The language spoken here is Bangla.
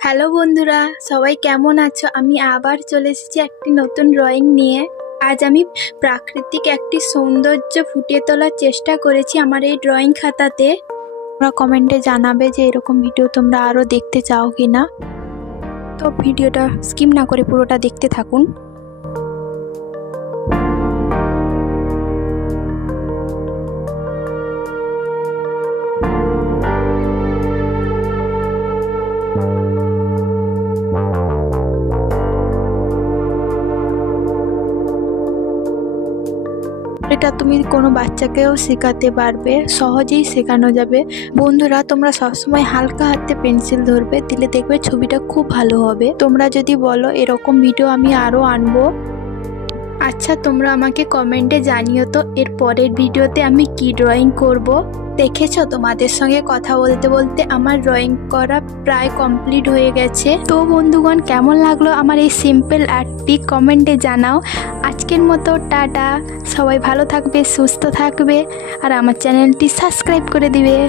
হ্যালো বন্ধুরা, সবাই কেমন আছো? আমি আবার চলে এসেছি একটি নতুন ড্রয়িং নিয়ে। আজ আমি প্রাকৃতিক একটি সৌন্দর্য ফুটিয়ে তোলার চেষ্টা করেছি আমার এই ড্রয়িং খাতাতে। তোমরা কমেন্টে জানাবে যে এরকম ভিডিও তোমরা আরও দেখতে চাও কি না তো ভিডিওটা স্কিম না করে পুরোটা দেখতে থাকুন। এটা তুমি কোনো বাচ্চাকেও শেখাতে পারবে, সহজেই শেখানো যাবে। বন্ধুরা, তোমরা সবসময় হালকা হাতে পেন্সিল ধরবে, দিলে দেখবে ছবিটা খুব ভালো হবে। তোমরা যদি বলো এরকম ভিডিও আমি আরও আনব। আচ্ছা তোমরা আমাকে কমেন্টে জানিও তো, এর পরের ভিডিওতে আমি কি ড্রয়িং করব? দেখেছ? তোমাদের সঙ্গে কথা বলতে বলতে আমার ড্রয়িং করা প্রায় কমপ্লিট হয়ে গেছে। তো বন্ধুগণ, কেমন লাগল আমার এই সিম্পল আর্টটি কমেন্টে জানাও। আজকের মতো, টাটা। সবাই ভালো থাকবে, সুস্থ থাকবে, আর আমার চ্যানেলটি সাবস্ক্রাইব করে দিবে।